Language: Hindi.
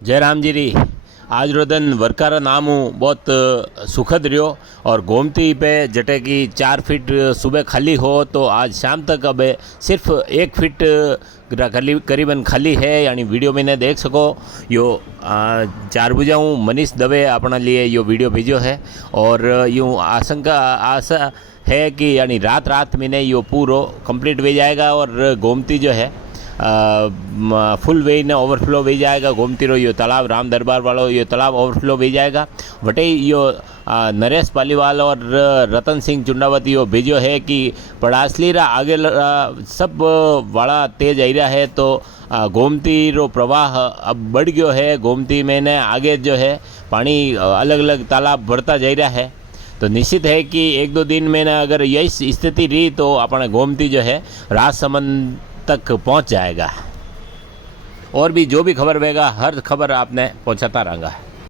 जय राम जी री। आज रो दिन वर्कार नाम बहुत सुखद रहो और गोमती पे जटे की 4 फीट सुबह खाली हो तो आज शाम तक अब सिर्फ 1 फीट करीबन खाली है। यानी वीडियो मैंने देख सको यो 4 बुझाऊँ मनीष दवे अपना लिए यो वीडियो भेजो है और यूँ आशा है कि यानी रात मैंने यो पूरो कंप्लीट हो जाएगा और गोमती जो है फुल वे ने ओवरफ्लो हो जाएगा। गोमती रो यो तालाब राम दरबार वालों यो तालाब ओवरफ्लो हो जाएगा। वटे यो नरेश पालीवाल और रतन सिंह चुंडावती यो भेजो है कि पड़ासली रा आगे सब वाला तेज आई रहा है तो गोमती रो प्रवाह अब बढ़ गयो है। गोमती में ने आगे जो है पानी अलग अलग तालाब बढ़ता जा रहा है तो निश्चित है कि 1-2 दिन में ना अगर यही स्थिति रही तो अपना गोमती जो है राजसमंद तक पहुंच जाएगा। और भी जो भी खबर रहेगा हर खबर आपने पहुंचाता रहूँगा।